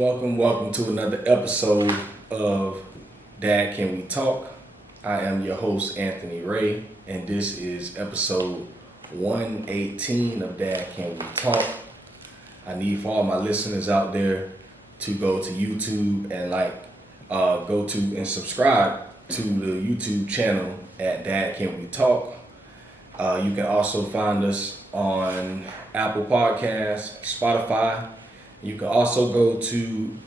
welcome to another episode of Dad Can We Talk? I am your host, Anthony Ray, and this is episode 118 of Dad Can We Talk? I need for all my listeners out there to go to YouTube and go to and subscribe to the YouTube channel at Dad Can We Talk. You can also find us on Apple Podcasts, Spotify. You can also go to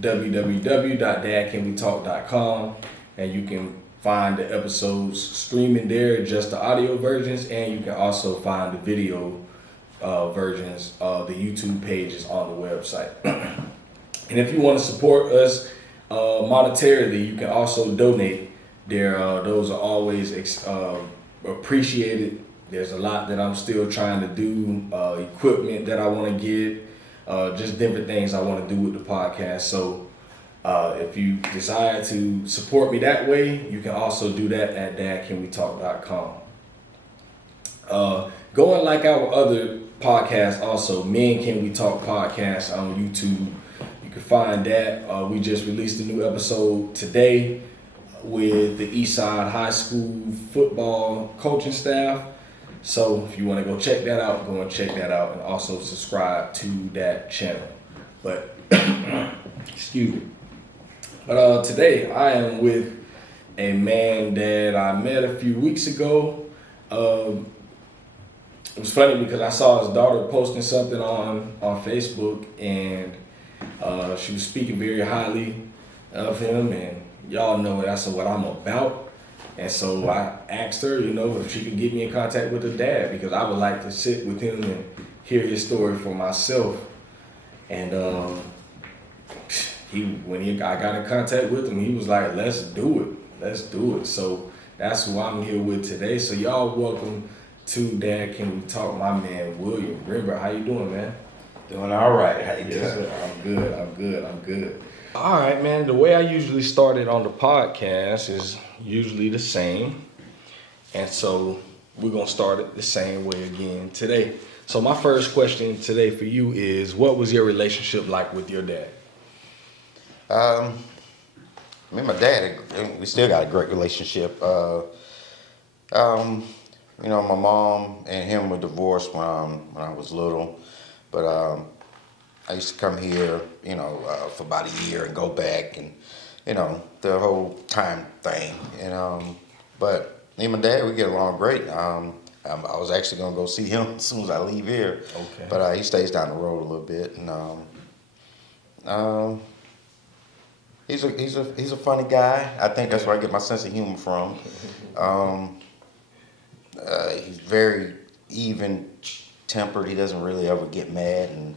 www.dadcanwetalk.com and you can find the episodes streaming there, just the audio versions, and you can also find the video versions of the YouTube pages on the website. And if you want to support us monetarily, you can also donate there. Those are always appreciated. There's a lot that I'm still trying to do, equipment that I want to get, just different things I want to do with the podcast. So if you desire to support me that way, you can also do that at dadcanwetalk.com. Going like our other podcasts also, Men Can We Talk podcast on YouTube. You can find that. We just released a new episode today with the Eastside High School football coaching staff. So if you want to go check that out, go and check that out, and also subscribe to that channel. But excuse me. But today I am with a man that I met a few weeks ago. It was funny because I saw his daughter posting something on Facebook, and she was speaking very highly of him, and y'all know that's what I'm about. And so I asked her, if she could get me in contact with her dad, because I would like to sit with him and hear his story for myself. And I got in contact with him, he was like, let's do it. So that's who I'm here with today. So y'all welcome to Dad Can We Talk, my man, William Rembert. How you doing, man? Doing all right. How you doing? Yes, I'm good. All right, man. The way I usually started on the podcast is usually the same. And so we're going to start it the same way again today. So my first question today for you is, what was your relationship like with your dad? Me and my dad, we still got a great relationship. My mom and him were divorced when I was little. But I used to come here, for about a year and go back, and the whole time thing. But me and my dad, we get along great. I was actually gonna go see him as soon as I leave here. Okay. But he stays down the road a little bit, and he's a funny guy. I think that's where I get my sense of humor from. He's very even tempered. He doesn't really ever get mad, and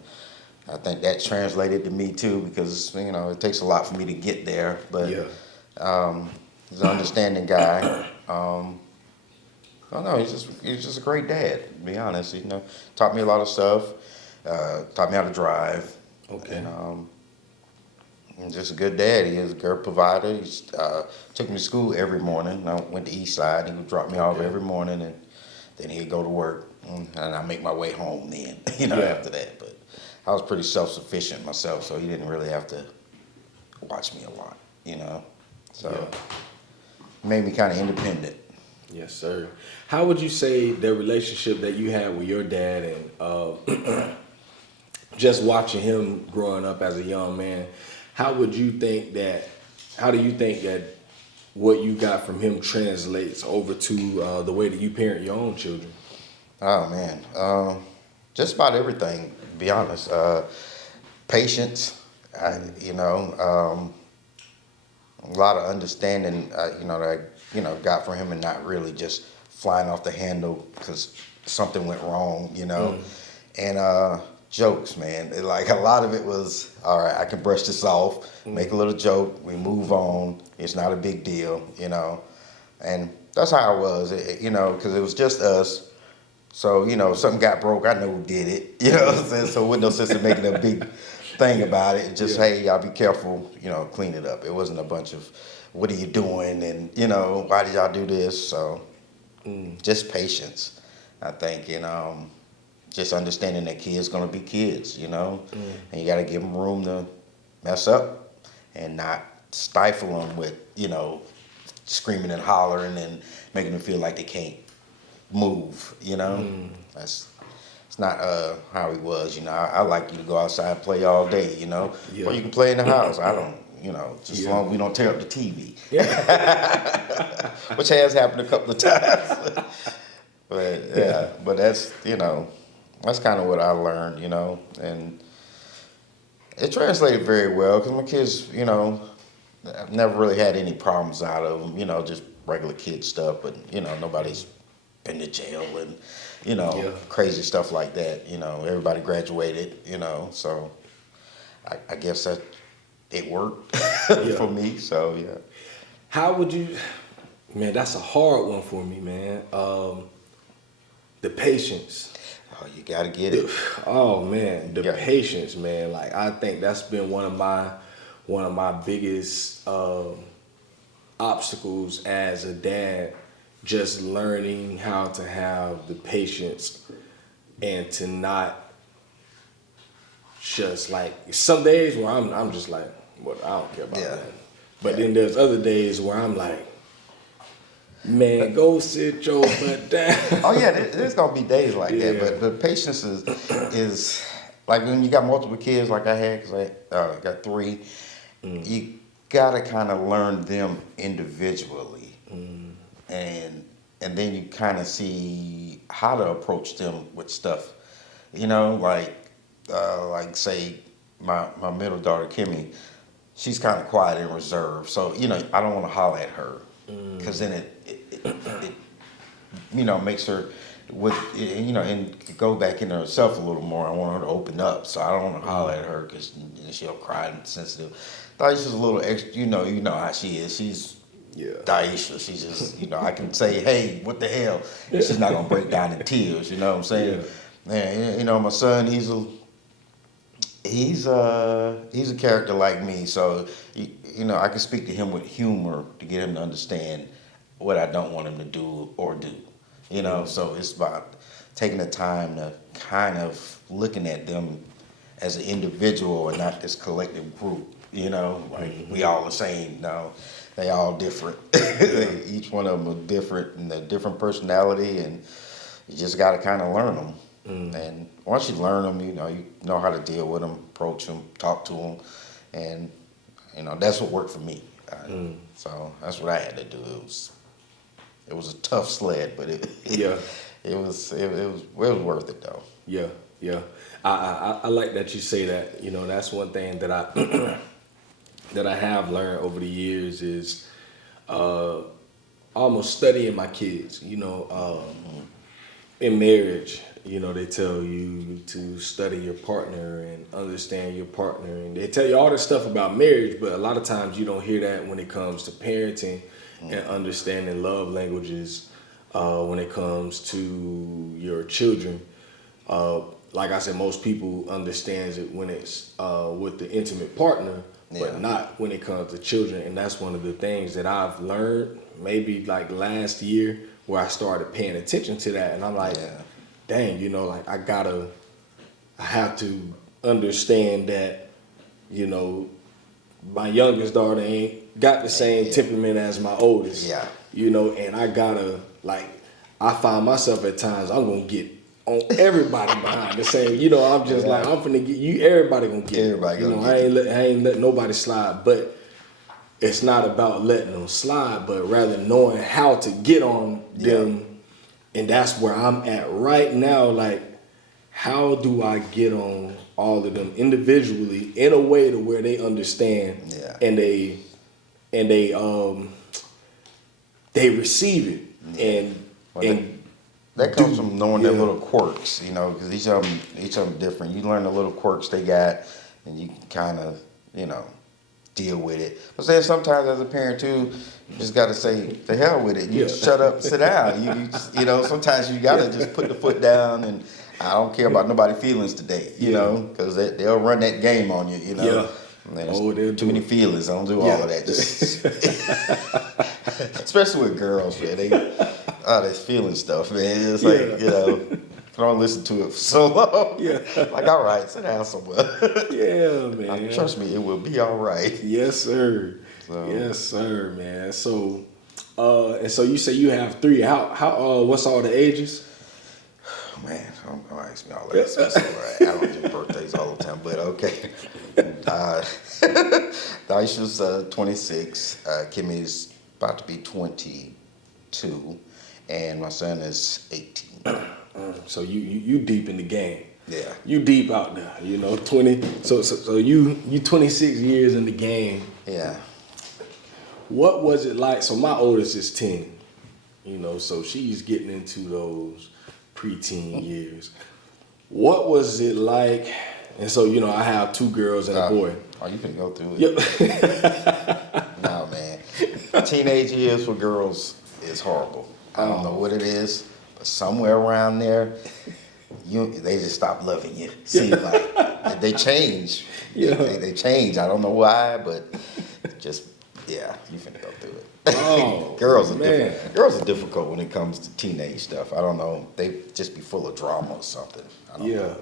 I think that translated to me too, because it takes a lot for me to get there. But yeah. He's an understanding guy. He's just a great dad, to be honest. Taught me a lot of stuff. Taught me how to drive. Okay. And just a good dad. He is a good provider. He took me to school every morning. I went to Eastside. He would drop me off every morning, and then he'd go to work, and I make my way home then. After that. But I was pretty self-sufficient myself, so he didn't really have to watch me a lot. So it made me kind of independent. Yes, sir. How would you say the relationship that you had with your dad, and just watching him growing up as a young man, how do you think that what you got from him translates over to the way that you parent your own children? Oh, man. Just about everything, to be honest. Patience, a lot of understanding, that I got from him, and not really just flying off the handle because something went wrong, And jokes, man. A lot of it was, all right, I can brush this off, make a little joke, we move on. It's not a big deal, And that's how I was, because it was just us. So, if something got broke, I know who did it. What I'm saying? So with no sense of making a big thing about it. Just, hey, y'all be careful, clean it up. It wasn't a bunch of, what are you doing? And, why did y'all do this? So just patience, I think, just understanding that kids gonna be kids, and you gotta give them room to, mess up and not stifle them with, screaming and hollering and making them feel like they can't move, That's it's not how he was, I like you to go outside and play all day, Yeah. Or you can play in the house. I don't, just as long as we don't tear up the TV. Which has happened a couple of times. But that's, that's kind of what I learned, and it translated very well because my kids, I've never really had any problems out of them, just regular kid stuff, but, nobody's been to jail and, crazy stuff like that, everybody graduated, so I guess that it worked for me, so yeah. How would you, man, that's a hard one for me, man. The patience. Oh, you gotta get it. Oh man, the patience, man. Like I think that's been one of my biggest obstacles as a dad. Just learning how to have the patience and to not just like some days where I'm just like, what, I don't care about that. But then there's other days where I'm like, man, go sit your butt down. Oh yeah, there's gonna be days like that, but the patience is like when you got multiple kids like I had, because I got 3. You gotta kind of learn them individually, and then you kind of see how to approach them with stuff, like say my middle daughter Kimmy, she's kind of quiet and reserved, so I don't want to holler at her because then it makes her and go back into herself a little more. I want her to open up, so I don't want to holler at her because she'll cry and sensitive. Daisha's a little extra, you know how she is. She's Daisha. She's just, I can say, hey, what the hell? And she's not gonna break down in tears. You know what I'm saying? And my son, he's a character like me, so I can speak to him with humor to get him to understand what I don't want him to do or do. So it's about taking the time to kind of looking at them as an individual and not this collective group. Like we all the same. No, they all different. Each one of them are different and a different personality, and you just got to kind of learn them. And once you learn them, you know how to deal with them, approach them, talk to them, and that's what worked for me. So that's what I had to do. It was a tough sled, but it was worth it though. Yeah. I like that you say that. That's one thing that I that I have learned over the years is almost studying my kids. In marriage, they tell you to study your partner and understand your partner, and they tell you all this stuff about marriage, but a lot of times you don't hear that when it comes to parenting and understanding love languages when it comes to your children. Like I said, most people understands it when it's with the intimate partner, but not when it comes to children. And that's one of the things that I've learned maybe like last year where I started paying attention to that. And I'm like, dang, like I have to understand that, my youngest daughter ain't got the same temperament as my oldest. And I gotta, I find myself at times, I'm gonna get on everybody behind the same, I'm just like, I'm finna get you, everybody gonna get everybody it. I ain't letting nobody slide, but it's not about letting them slide, but rather knowing how to get on them. And that's where I'm at right now. Like, how do I get on all of them individually in a way to where they understand and they receive it and that comes from knowing their little quirks, because each of them different. You learn the little quirks they got, and you can kind of, deal with it. But then sometimes as a parent too, you just got to say, the hell with it. You shut up, sit down. You just, sometimes you got to just put the foot down, and I don't care about nobody's feelings today, because they'll run that game on you, There's too many feelings. I don't do all of that. Just especially with girls, man. All this feeling stuff, man. It's like, I don't listen to it for so long. Yeah. Like, all right, sit down somewhere. Yeah, man. Trust me, it will be all right. Yes, sir. So, Yes, sir, man. So, and so you say you have 3. What's all the ages? man, don't ask me all that. So, I don't do birthdays all the time, but okay. Daisha's 26. Kimmy's about to be 22, and my son is 18. So you deep in the game. Yeah. You deep out there, 20. So you 26 years in the game. Yeah. What was it like? So my oldest is 10, so she's getting into those preteen years. What was it like? And so, I have 2 girls and a boy. Oh, you can go through it. Yep. No, man. Teenage years for girls is horrible. I don't know what it is, but somewhere around there, they just stop loving you. Seems like they change. Yeah. They change. I don't know why, but just you finna go through it. Oh, girls are man. different. Girls are difficult when it comes to teenage stuff. I don't know. They just be full of drama or something. I don't know.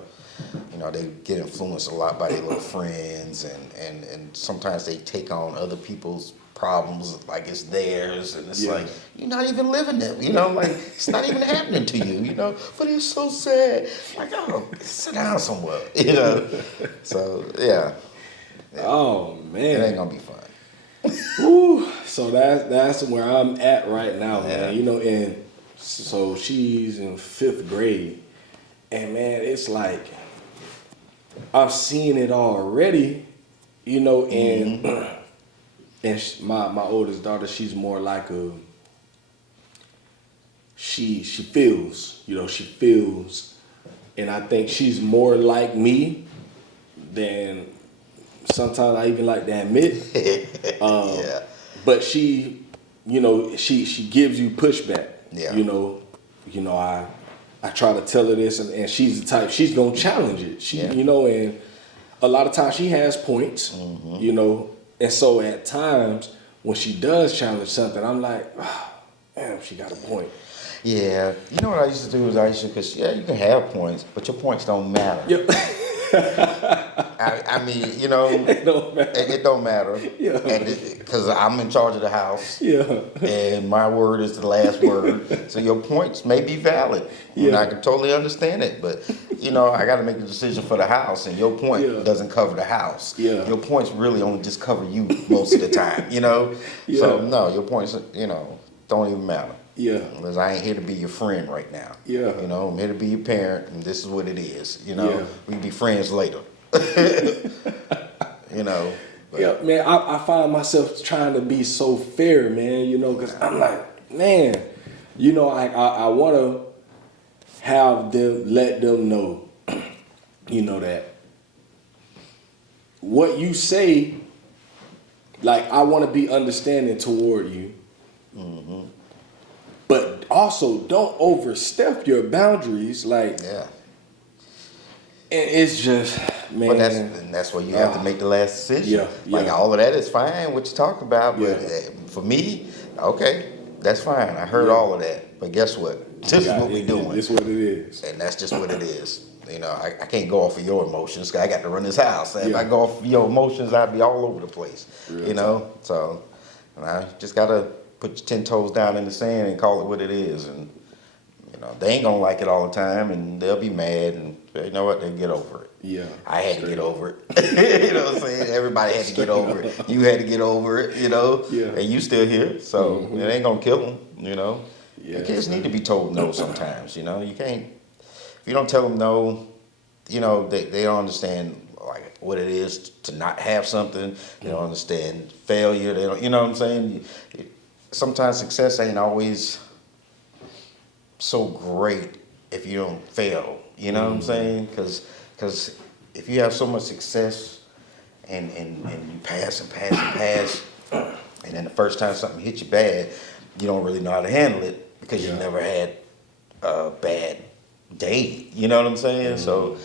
They get influenced a lot by their little friends, and sometimes they take on other people's problems like it's theirs, and it's like, you're not even living it, like it's not even happening to you, but it's so sad. Like, oh, sit down somewhere, So, yeah. Oh, man. It ain't gonna be fun. Woo. So that's where I'm at right now, man. And so she's in 5th grade, and man, it's like I'm seeing it already, and my oldest daughter, she's more like she feels, she feels, and I think she's more like me than sometimes I even like to admit. But she, she gives you pushback. Yeah. I try to tell her this, and she's the type, she's gonna challenge it. And a lot of times she has points, and so at times when she does challenge something, I'm like, damn, she got a point. Yeah. You know what I used to do is because you can have points, but your points don't matter. Yep. I mean, It don't matter. It don't matter. Yeah. Because I'm in charge of the house. Yeah. And my word is the last word. So your points may be valid. Yeah. And I can totally understand it. But, I got to make a decision for the house. And your point doesn't cover the house. Yeah. Your points really only just cover you most of the time, Yeah. So, no, your points, don't even matter. Yeah. Because I ain't here to be your friend right now. Yeah. I'm here to be your parent, and this is what it is. Yeah. We can be friends later. But. Yeah, man, I find myself trying to be so fair, man, because I'm like, man, I want to have them, let them know, that what you say, like, I want to be understanding toward you. Mm-hmm. But also, don't overstep your boundaries, like. Yeah. And it's just, man. But that's where you have to make the last decision. Yeah. Like, all of that is fine, what you talk about. But for me, okay, that's fine. I heard all of that. But guess what? This is what we're doing. It's what it is. And that's just what it is. I can't go off of your emotions. I got to run this house. If I go off of your emotions, I'd be all over the place. So I just got to put your 10 toes down in the sand and call it what it is. And, they ain't going to like it all the time, and they'll be mad, and you know what? They'll get over it. Yeah. I had to get over it. You know what I'm saying? Everybody had to get over it. You had to get over it, Yeah. And you still here, so it ain't going to kill them, Yeah, The kids need to be told no sometimes, You can't, if you don't tell them no, they don't understand like what it is to not have something. They don't understand failure. They don't, you know what I'm saying? Sometimes success ain't always so great if you don't fail. You know what I'm saying? Because if you have so much success and you pass and pass and pass, and then the first time something hits you bad, you don't really know how to handle it because you never had a bad day. You know what I'm saying? So,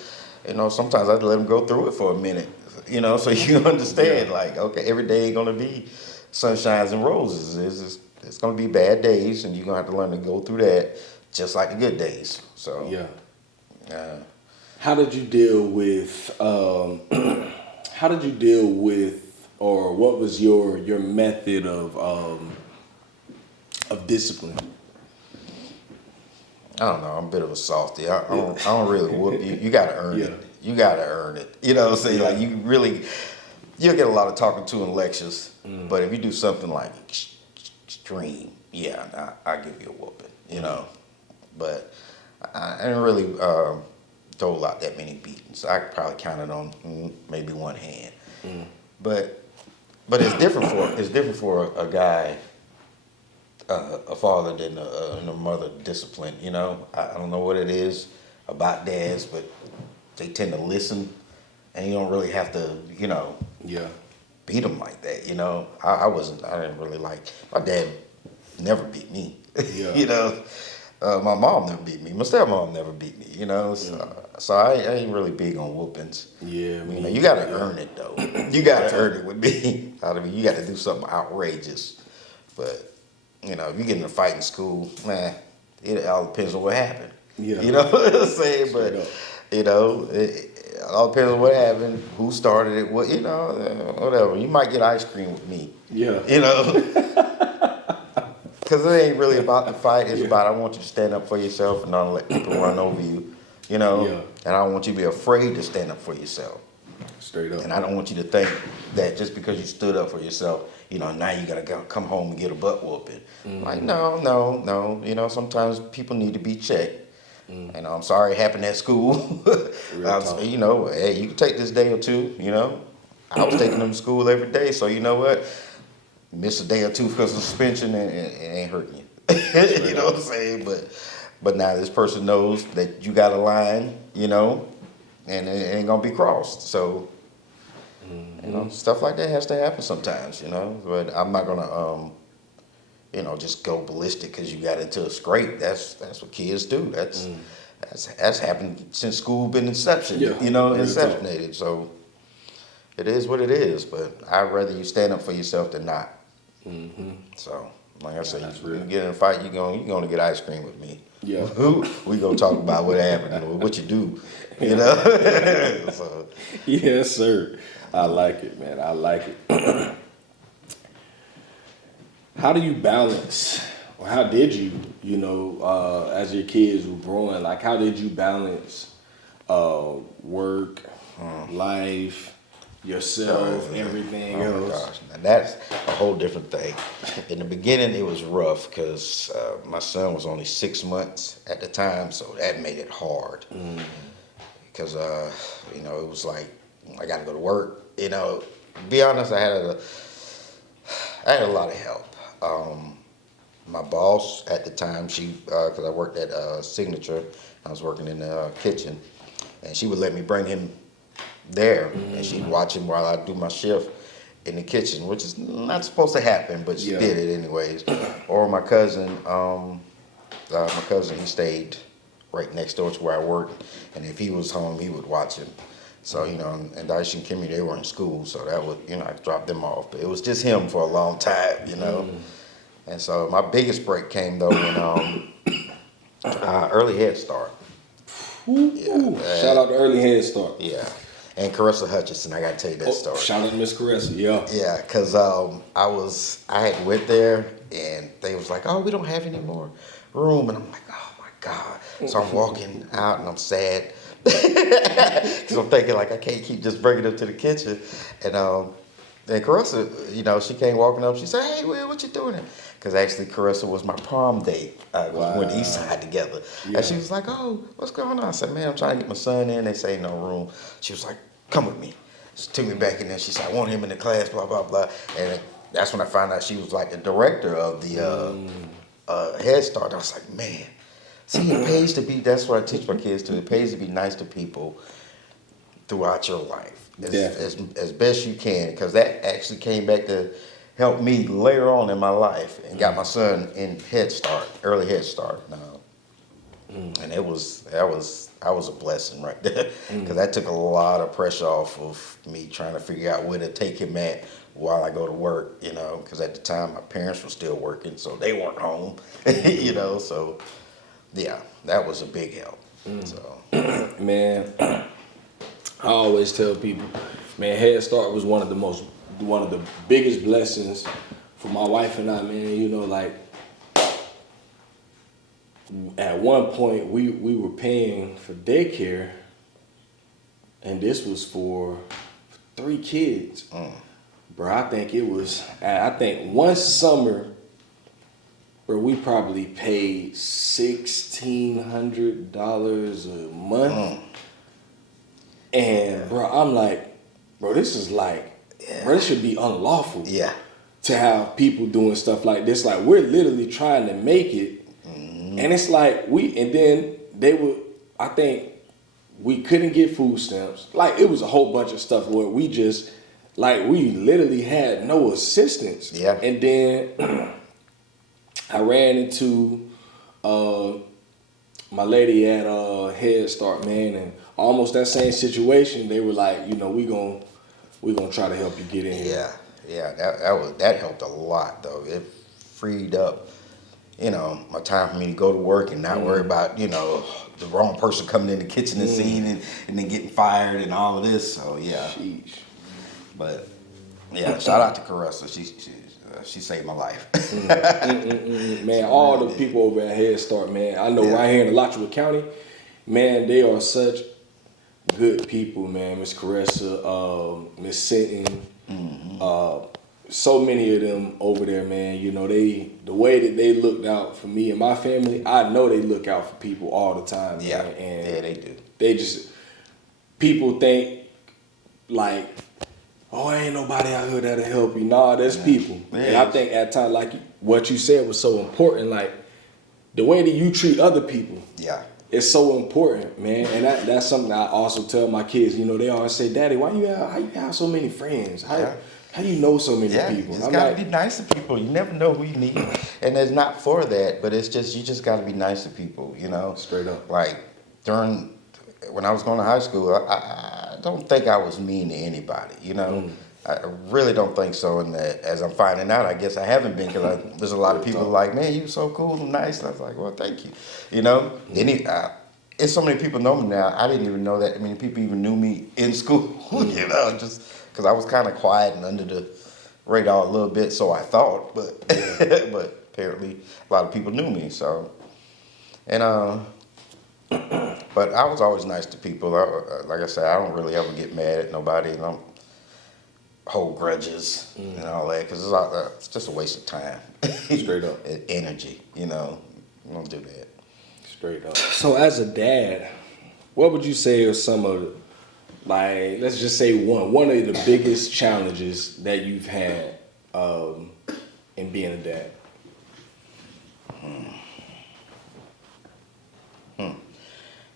sometimes I let them go through it for a minute, so you understand, like, okay, every day ain't gonna be sunshines and roses. It's gonna be bad days, and you're gonna have to learn to go through that just like the good days. So, How did you deal with? How did you deal with, or what was your method of discipline? I don't know. I'm a bit of a softy. I don't really whoop you. You gotta earn it. You gotta earn it. You know what I'm saying? Like you'll get a lot of talking to in lectures. But if you do something like extreme, yeah, I'll give you a whooping. You know. But I didn't really dole out that many beatings. I could probably count it on maybe one hand. But it's different for a guy, a father than a mother discipline. You know, I don't know what it is about dads, but they tend to listen, and you don't really have to, beat them like that. You know, I didn't really like my dad. Never beat me. Yeah. You know. My mom never beat me. My stepmom never beat me, you know. So I ain't really big on whoopings. Yeah, you know, you gotta earn it though. You gotta earn it with me. I mean, you got to do something outrageous. But you know, if you get in a fight in school, man, it all depends on what happened. Yeah, you know what I'm saying. But you know, it all depends on what happened, who started it, what whatever. You might get ice cream with me. Yeah, you know. Because it ain't really about the fight. It's about I want you to stand up for yourself and not let people run over you, you know. Yeah. And I don't want you to be afraid to stand up for yourself. Straight up. And I don't want you to think that just because you stood up for yourself, you know, now you got to come home and get a butt whooping. Like, no. You know, sometimes people need to be checked. And I'm sorry it happened at school. You know, hey, you can take this day or two, you know. I was taking them to school every day, so you know what? Miss a day or two for suspension and it ain't hurting you. You know what I'm saying? But now this person knows that you got a line, you know, and it ain't gonna be crossed. So you know, stuff like that has to happen sometimes, you know. But I'm not gonna just go ballistic because you got into a scrape. That's what kids do. That's happened since school been inception. Yeah, you know, inceptionated. So it is what it is. But I'd rather you stand up for yourself than not. So, like I said, you get in a fight, you're gonna get ice cream with me. Yeah. We gonna talk about what happened and what you do, you know? So. Yes, sir. I like it, man. I like it. How do you balance, or how did you, as your kids were growing, like how did you balance work, life, yourself, everything else? Gosh. Now that's a whole different thing. In the beginning, it was rough because my son was only 6 months at the time, so that made it hard. Because it was like I got to go to work. You know, to be honest, I had a lot of help. My boss at the time, because I worked at Signature, I was working in the kitchen, and she would let me bring him there, and she'd watch him while I do my shift in the kitchen, which is not supposed to happen, but she did it anyways. Or my cousin, he stayed right next door to where I worked, and if he was home, he would watch him. So, and Daisha and Kimmy, they were in school, so that would, I dropped them off. But it was just him for a long time, And so my biggest break came, though, when early Head Start. Shout out to Early Head Start. Yeah. And Caressa Hutchinson, I got to tell you that story. Shout out to Miss Caressa, yeah. Yeah, because I had went there, and they was like, oh, we don't have any more room. And I'm like, oh, my God. So I'm walking out, and I'm sad. Because I'm thinking, like, I can't keep just bringing them to the kitchen. And Caressa, she came walking up. She said, hey, Will, what you doing? Because actually, Caressa was my prom date. We went east side together. Yeah. And she was like, oh, what's going on? I said, man, I'm trying to get my son in. They say no room. She was like, come with me. She took me back in there. She said, I want him in the class, blah, blah, blah. And that's when I found out she was like the director of the Head Start. I was like, man. See, it pays to be, that's what I teach my kids too. It pays to be nice to people throughout your life as best you can, because that actually came back to help me later on in my life and got my son in Head Start, early Head Start now. And that was a blessing right there, because that took a lot of pressure off of me trying to figure out where to take him at while I go to work, because at the time my parents were still working, so they weren't home, so. Yeah, that was a big help. So, Man, I always tell people, man, Head Start was one of the biggest blessings for my wife and I, man. You know, like at one point we were paying for daycare, and this was for 3 kids. Bro, I think one summer, bro, we probably paid $1,600 a month. And bro, I'm like, bro, this is like, bro, this should be unlawful. yeah. To have people doing stuff like this. Like, we're literally trying to make it. And it's like, I think we couldn't get food stamps. Like, it was a whole bunch of stuff where we literally had no assistance. Yeah. And then I ran into my lady at Head Start, man, and almost that same situation. They were like, you know, we gonna try to help you get in here. Yeah, that helped a lot though. It freed up, you know, my time for me to go to work and not worry about, you know, the wrong person coming in the kitchen and seeing and then getting fired and all of this. So yeah. Sheesh. But yeah, shout out to Caressa. She saved my life. Man, all the people over at Head Start, man, I know right here in Alachua County, man, they are such good people, man. Miss Caressa, Miss Sinton, so many of them over there, man. You know, the way that they looked out for me and my family, I know they look out for people all the time, Yeah, man. And yeah, they do. People think like, oh, ain't nobody out here that'll help you. Nah, there's people. And I think at times, like what you said was so important, like the way that you treat other people. Yeah. It's so important, man. And that's something I also tell my kids. You know, they always say, Daddy, how you have so many friends? How you know so many people? You just gotta be nice to people. You never know who you need. And it's not for that, but it's just, you just gotta be nice to people, you know? Straight up. Like, when I was going to high school, I don't think I was mean to anybody, you know? I really don't think so. And as I'm finding out, I guess I haven't been, because there's a lot of people like, man, you so cool and nice. And I was like, well, thank you, you know? It's so many people know me now. I didn't even know that. I mean, people even knew me in school, you know, just because I was kind of quiet and under the radar a little bit, so I thought. But but apparently a lot of people knew me. So, and but I was always nice to people. Like I said, I don't really ever get mad at nobody. And I don't hold grudges and all that, because it's just a waste of time. Straight up. And energy, you know. Don't do that. Straight up. So as a dad, what would you say are some of the, like, let's just say one of the biggest challenges that you've had in being a dad?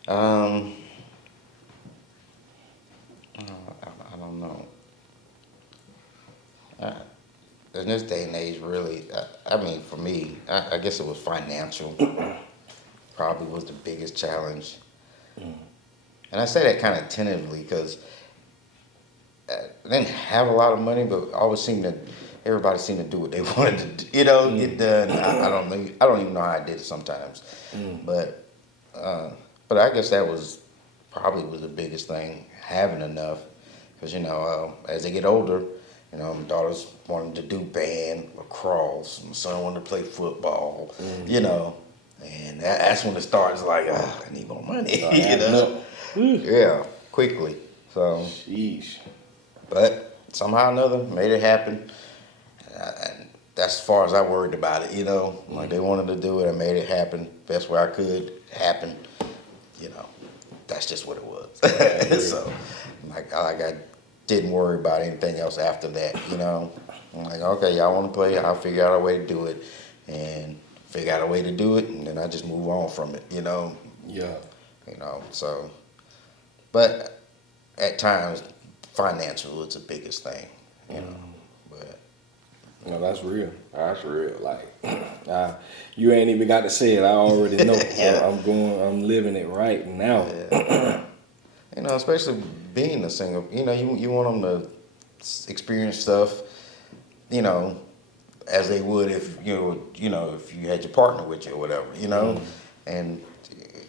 I don't know. In this day and age, really, I mean, for me, I guess it was financial. Probably was the biggest challenge. And I say that kind of tentatively because I didn't have a lot of money, but everybody seemed to do what they wanted to do, you know, get done. I don't even know how I did it sometimes. But I guess that was probably the biggest thing, having enough. Because, you know, as they get older, you know, my daughters wanted to do band, lacrosse, my son wanted to play football, you know. And that's when it starts like, I need more money, you know. Yeah, quickly. So, sheesh. But somehow or another, made it happen. And that's as far as I worried about it, you know. Like, they wanted to do it, I made it happen. Best way I could happen, you know. That's just what it was. So, like I didn't worry about anything else after that, you know. I'm like, okay, y'all want to play, I'll figure out a way to do it. And figure out a way to do it, and then I just move on from it, you know. Yeah. You know, so. But at times, financial is the biggest thing, you know. But. No, that's real. That's real. Like, you ain't even got to say it. I already know. Yeah. I'm living it right now. Yeah. You know, especially being a single, you know, you want them to experience stuff, you know, as they would if if you had your partner with you or whatever, you know. And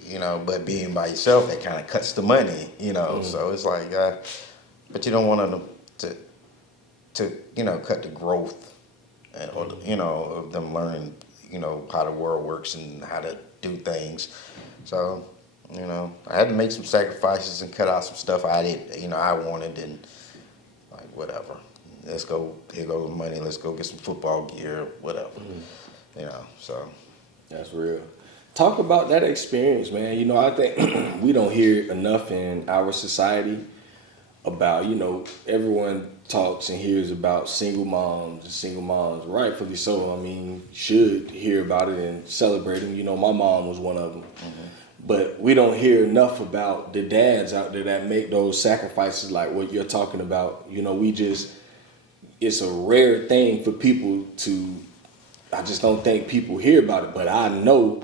you know, but being by yourself, that kind of cuts the money, you know. So it's like, but you don't want them to you know, cut the growth, or you know, of them learning, you know, how the world works and how to do things. So, you know, I had to make some sacrifices and cut out some stuff I didn't, you know, I wanted, and like whatever. Let's go. Here goes the money. Let's go get some football gear, whatever. You know, so. That's real. Talk about that experience, man. You know, I think we don't hear enough in our society about, you know, everyone talks and hears about single moms and single moms, rightfully so. I mean, should hear about it and celebrate them. You know, my mom was one of them. But we don't hear enough about the dads out there that make those sacrifices like what you're talking about. You know, it's a rare thing for people to, I just don't think people hear about it, but I know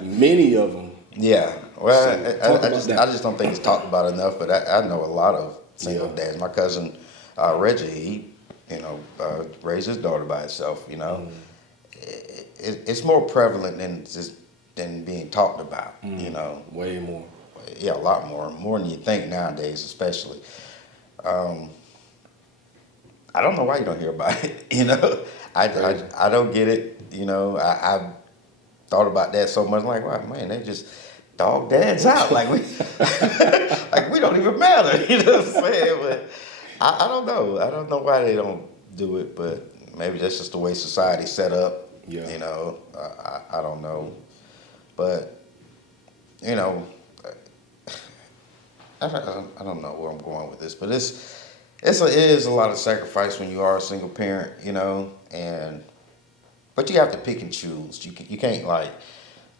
many of them. Yeah, well, So I just don't think it's talked about enough, but I know a lot of single dads. My cousin Reggie, he, you know, raised his daughter by himself, you know. It's more prevalent than being talked about, you know. Way more. Yeah, a lot more than you think nowadays, especially. I don't know why you don't hear about it. You know, I don't get it. You know, I've thought about that so much. Like, wow, man, they just dog dads out. Like we don't even matter. You know what I'm saying? But I don't know. I don't know why they don't do it. But maybe that's just the way society's set up. Yeah. You know, I don't know. But you know, I don't know where I'm going with this, but it is a lot of sacrifice when you are a single parent, you know, but you have to pick and choose. You can't like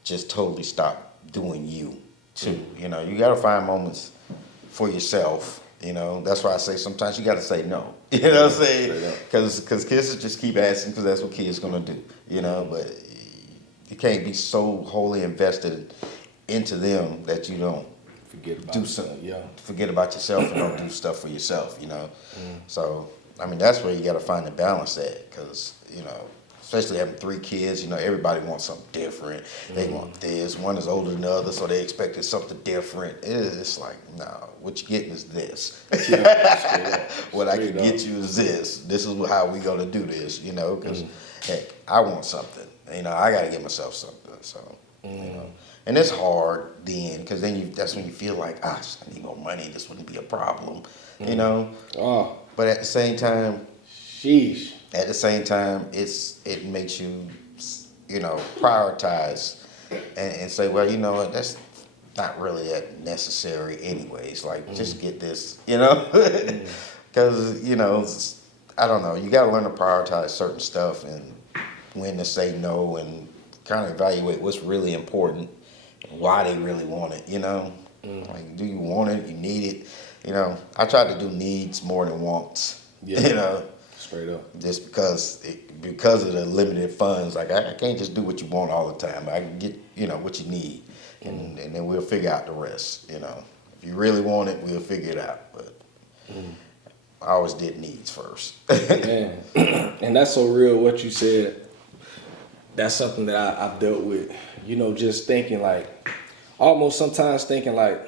just totally stop doing you too. You know, you got to find moments for yourself. You know, that's why I say sometimes you got to say no. You know what I'm saying? Because kids just keep asking because that's what kids gonna do. You know, but you can't be so wholly invested into them that you don't forget about yourself and don't do stuff for yourself, you know. So, I mean, that's where you got to find the balance at, because, you know, especially having 3 kids, you know, everybody wants something different. They want this. One is older than the other, so they expected something different. It's like, no, what you're getting is this. What I can get you is this. This is how we going to do this, you know, because, heck, I want something. You know, I got to get myself something, so, you know. And it's hard then, because then that's when you feel like, I need more money. This wouldn't be a problem, you know. Oh. But at the same time, sheesh. At the same time, it makes you, you know, prioritize and say, well, you know what, that's not really that necessary anyways. Like, just get this, you know, because you know, I don't know. You got to learn to prioritize certain stuff and when to say no and kind of evaluate what's really important. Why they really want it, you know? Like, do you want it? You need it? You know, I try to do needs more than wants. Yeah. You know, straight up. Just because of the limited funds, like I can't just do what you want all the time. I can get, you know, what you need, and then we'll figure out the rest. You know, if you really want it, we'll figure it out. But I always did needs first. Man, and that's so real. What you said. That's something that I've dealt with. You know, just thinking like, almost sometimes thinking like,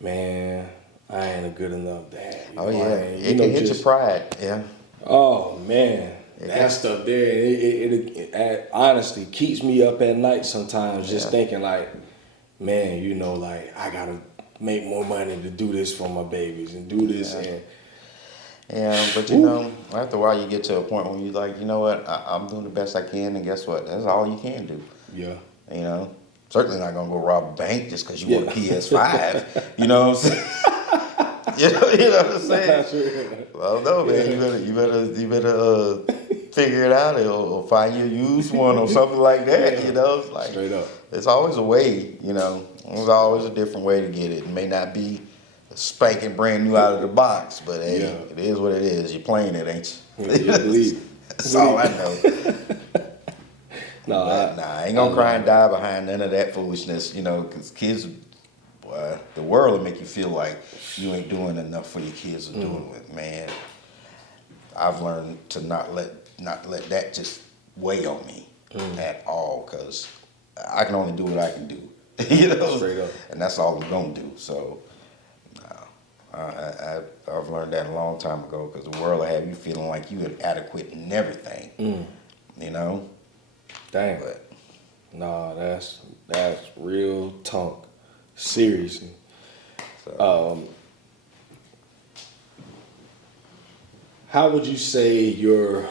man, I ain't a good enough dad. Oh yeah, it can hit your pride. Yeah. Oh man, that stuff there, it honestly keeps me up at night sometimes. Just thinking like, man, you know, like I gotta make more money to do this for my babies and do this and. Yeah, but you know, after a while you get to a point where you're like, you know what, I'm doing the best I can, and guess what? That's all you can do. Yeah. You know, certainly not gonna go rob a bank just because you want a PS5. You know what I'm saying? you know what I'm saying? Well, no, man, you better figure it out or find your used one or something like that. You know, it's like straight up. It's always a way. You know, there's always a different way to get it. It may not be spanking brand new out of the box, but hey, it is what it is. You're playing it, ain't you? That's all I know. I ain't gonna cry and die behind none of that foolishness, you know, because kids, boy, the world will make you feel like you ain't doing enough for your kids to do it with. Man, I've learned to not let that just weigh on me at all, because I can only do what I can do. you know, Straight up. and that's all I'm gonna do. So, I've learned that a long time ago because the world will have you feeling like you inadequate in everything, you know. Dang. But Nah, that's real talk. Seriously. so, How would you say your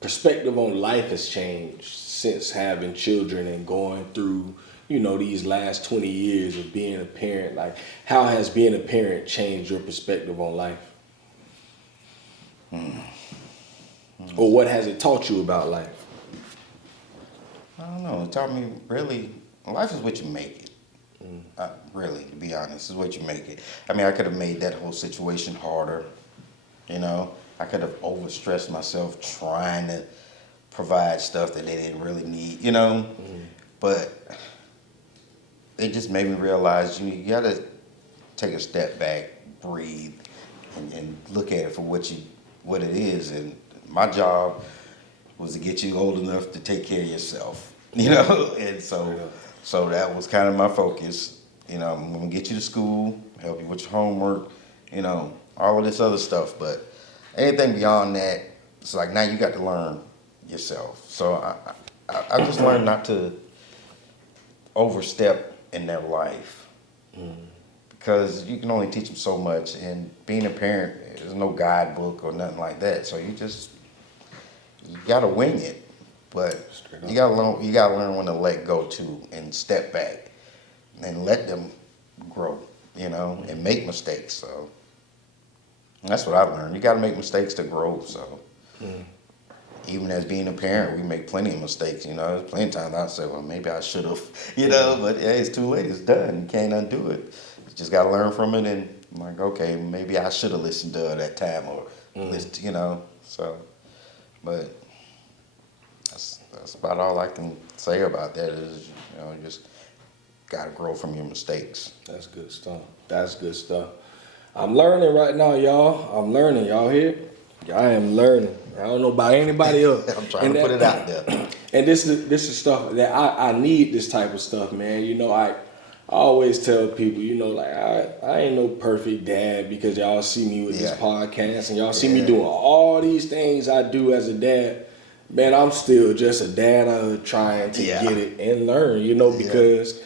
perspective on life has changed since having children and going through, these last 20 years of being a parent? Like, how has being a parent changed your perspective on life? Or what has it taught you about life? I don't know. It taught me really, life is what you make it. Really, to be honest, is what you make it. I mean, I could have made that whole situation harder. You know, I could have overstressed myself trying to provide stuff that they didn't really need, But it just made me realize you gotta take a step back, breathe, and look at it for what it is. And my job was to get you old enough to take care of yourself, And so that was kind of my focus. I'm gonna get you to school, help you with your homework, all of this other stuff. But anything beyond that, it's like now you got to learn yourself. So I just learned not to overstep in that life because you can only teach them so much. And being a parent, there's no guidebook or nothing like that. So you got to wing it. But you got to learn when to let go too and step back and let them grow, and make mistakes. So that's what I've learned. You got to make mistakes to grow. So even as being a parent, we make plenty of mistakes. There's plenty of times I say, well, maybe I should have, but hey, it's too late. It's done. You can't undo it. You just got to learn from it. And I'm like, okay, maybe I should have listened to her that time or listened, So, but that's about all I can say about that is, you just got to grow from your mistakes. That's good stuff. That's good stuff. I'm learning right now, y'all. I'm learning. Y'all hear? I am learning. I don't know about anybody else. I'm trying to put it out there. And this is stuff that I need this type of stuff, man. I always tell people, like I ain't no perfect dad because y'all see me with this podcast and y'all see me doing all these things I do as a dad. Man, I'm still just a dad out here trying to get it and learn, because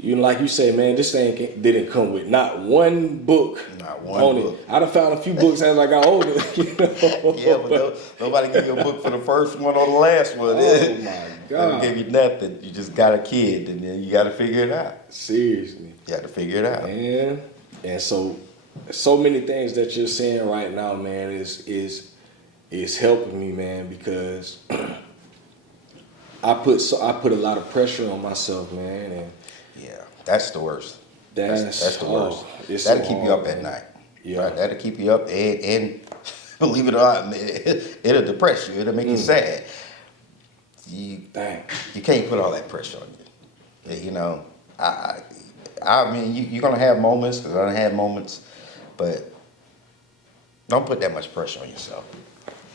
like you say, man, this thing didn't come with not one book. Not one book. I done found a few books as I got older. Yeah, but nobody give you a book for the first one or the last one. Oh my God. They don't give you nothing. You just got a kid, and then you got to figure it out. Seriously. You got to figure it out. And so many things that you're saying right now, man, is helping me, man, because I put a lot of pressure on myself, man, and yeah, that's the worst. That's the worst. That'll so keep you up at night. Yeah, right? That'll keep you up, and believe it or not, it'll depress you. It'll make you sad. You can't put all that pressure on you. I mean, you're gonna have moments, because I done had moments, but don't put that much pressure on yourself.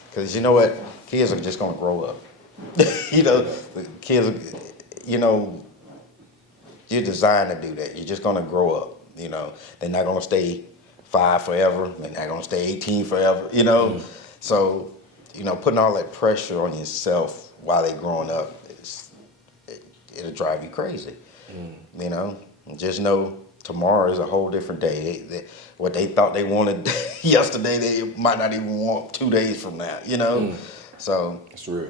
Because you know what? Kids are just gonna grow up. Kids, you're designed to do that. You're just gonna grow up. They're not gonna stay 5 forever. They're not gonna stay 18 forever. So, putting all that pressure on yourself while they're growing up, it'll drive you crazy. Just know tomorrow is a whole different day. What they thought they wanted yesterday, they might not even want 2 days from now. So it's real.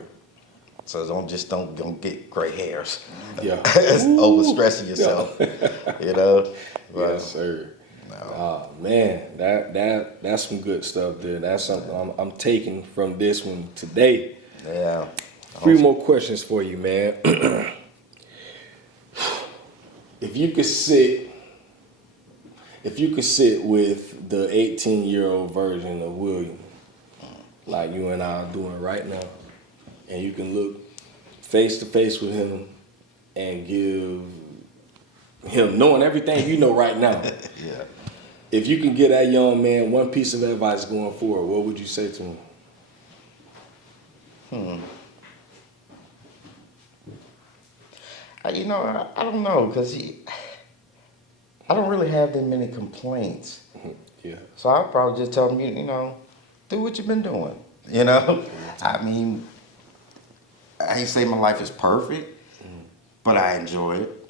So don't get gray hairs. Yeah. Overstressing yourself. Well, yes, sir. No. Oh man, that's some good stuff there. That's something I'm taking from this one today. Yeah. 3 more questions for you, man. If you could sit with the 18-year-old version of William, like you and I are doing right now, and you can look face to face with him and give him, knowing everything you know right now. Yeah. If you can give that young man one piece of advice going forward, what would you say to him? I don't know, because I don't really have that many complaints. Yeah. So I'll probably just tell him, do what you've been doing. You know, I mean, I ain't say my life is perfect, but I enjoy it.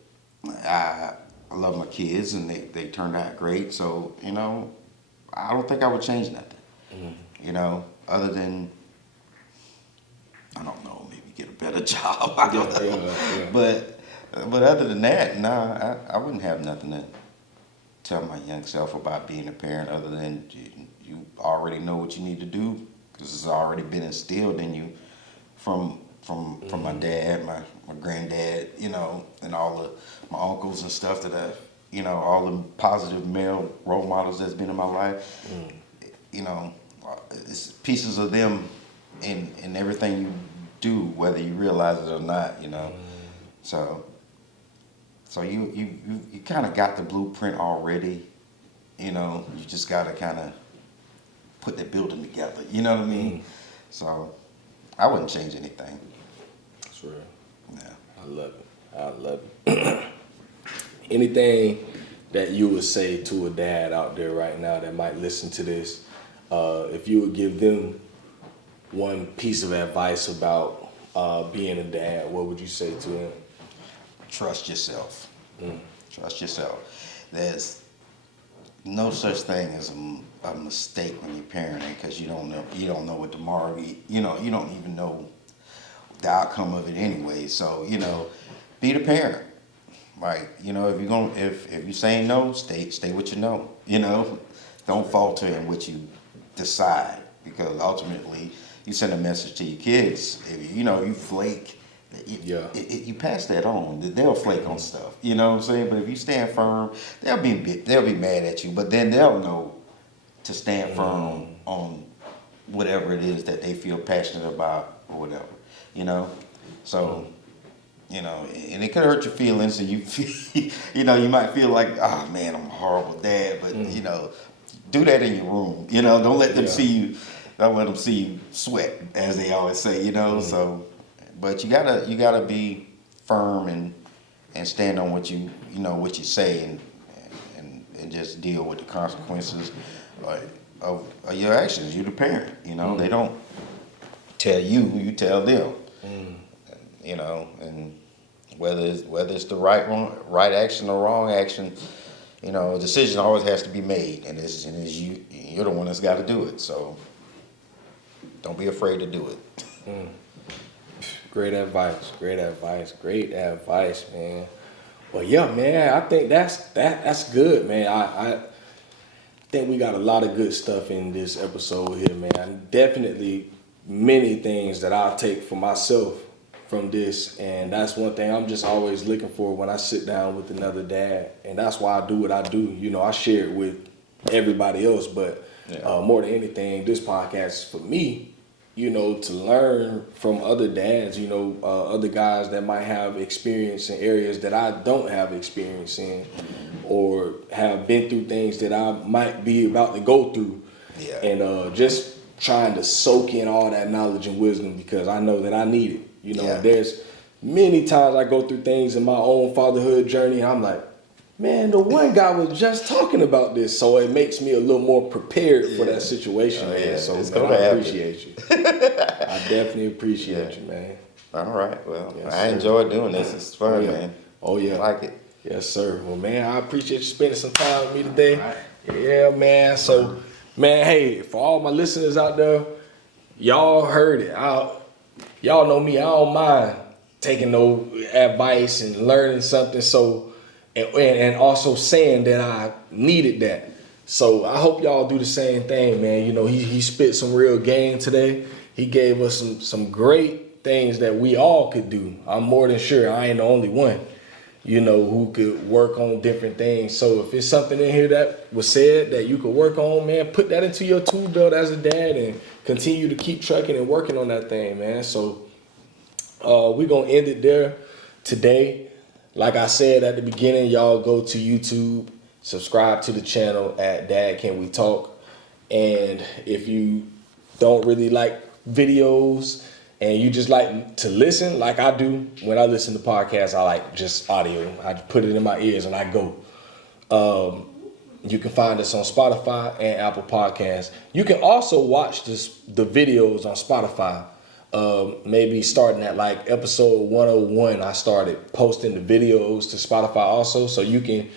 I love my kids, and they turned out great. So, I don't think I would change nothing. Other than, I don't know, maybe get a better job. I don't know. Yeah. But other than that, nah, I wouldn't have nothing to tell my young self about being a parent, other than you already know what you need to do, because it's already been instilled in you from my dad, my granddad, and all my uncles and stuff that all the positive male role models that's been in my life. It's pieces of them in everything you do, whether you realize it or not. So you kind of got the blueprint already. You just got to kind of put the building together. You know what I mean? So I wouldn't change anything. That's real. Yeah. I love it. Anything that you would say to a dad out there right now that might listen to this, if you would give them one piece of advice about being a dad, what would you say to them? Trust yourself. Trust yourself. There's no such thing as a mistake when you're parenting, because you don't know what tomorrow. You don't even know the outcome of it anyway. So be the parent. Like if you're saying no, stay what you know. Don't falter in what you decide, because ultimately you send a message to your kids. If you flake, you pass that on. They'll flake on stuff. You know what I'm saying? But if you stand firm, they'll be mad at you. But then they'll know to stand firm on whatever it is that they feel passionate about or whatever. So. And it could hurt your feelings, and you might feel like, oh man, I'm a horrible dad. But do that in your room. Don't let them see you. Don't let them see you sweat, as they always say. So, but you gotta be firm and stand on what you say, and just deal with the consequences of your actions. You're the parent. They don't tell you tell them. And whether it's the right action or wrong action, a decision always has to be made, and you're the one that's got to do it. So don't be afraid to do it. Great advice, man. Well, yeah, man, I think that's good, man. I think we got a lot of good stuff in this episode here, man. Definitely many things that I'll take for myself from this, and that's one thing I'm just always looking for when I sit down with another dad, and that's why I do what I do. I share it with everybody else, but more than anything, this podcast is for me, to learn from other dads, other guys that might have experience in areas that I don't have experience in, or have been through things that I might be about to go through, and just trying to soak in all that knowledge and wisdom, because I know that I need it. There's many times I go through things in my own fatherhood journey, and I'm like, man, the one guy was just talking about this, so it makes me a little more prepared for that situation, man. So man, I appreciate you. I definitely appreciate you, man. All right, well, yes, I enjoy doing this. It's fun, man. Oh yeah, I like it. Yes, sir. Well, man, I appreciate you spending some time with me today. Right. Yeah, man. So, man, hey, for all my listeners out there, y'all heard it. Y'all know me. I don't mind taking no advice and learning something. So, and also saying that I needed that. So I hope y'all do the same thing, man. He spit some real game today. He gave us some great things that we all could do. I'm more than sure I ain't the only one, who could work on different things. So if it's something in here that was said that you could work on, man, put that into your tool belt as a dad and continue to keep trucking and working on that thing, man. So we're going to end it there today. Like I said at the beginning, y'all go to YouTube, subscribe to the channel at Dad Can We Talk. And if you don't really like videos and you just like to listen like I do. When I listen to podcasts, I like just audio. I put it in my ears and I go. You can find us on Spotify and Apple Podcasts. You can also watch the videos on Spotify. Maybe starting at like episode 101, I started posting the videos to Spotify also. So you can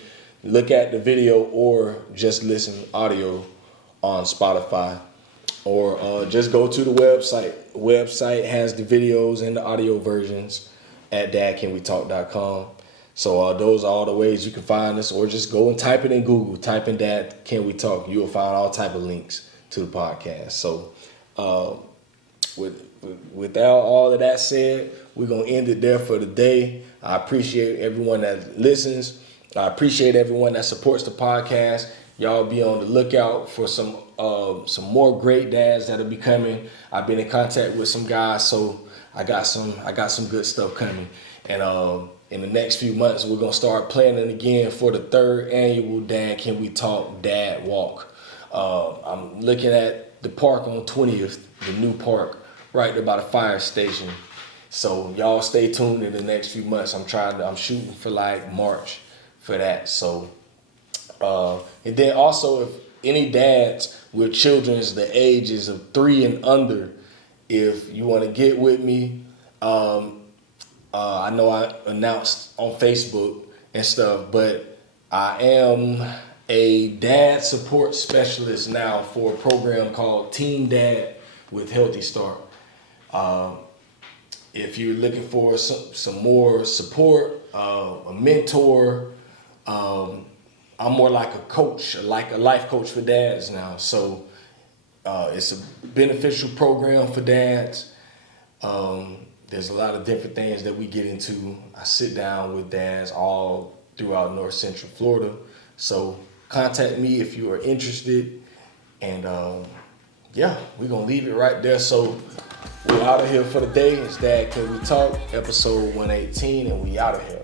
look at the video or just listen audio on Spotify. Or just go to the website. The website has the videos and the audio versions at dadcanwetalk.com. So those are all the ways you can find us, or just go and type it in Google. Type in Dad Can We Talk. You will find all type of links to the podcast. So without all of that said, we're going to end it there for the day. I appreciate everyone that listens. I appreciate everyone that supports the podcast. Y'all be on the lookout for some more great dads that'll be coming. I've been in contact with some guys, so I got some good stuff coming. And in the next few months, we're gonna start planning again for the 3rd annual Dad Can We Talk Dad Walk. I'm looking at the park on 20th, the new park, right there by the fire station. So y'all stay tuned in the next few months. I'm shooting for like March for that. So and then also, if any dads with children the ages of 3 and under, if you want to get with me, I know I announced on Facebook and stuff, but I am a dad support specialist now for a program called Team Dad with Healthy Start. If you're looking for some more support, a mentor, I'm more like a coach, like a life coach for dads now. So it's a beneficial program for dads. There's a lot of different things that we get into. I sit down with dads all throughout North Central Florida. So contact me if you are interested. And yeah, we're going to leave it right there. So we're out of here for the day. It's Dad Can We Talk, episode 118, and we out of here.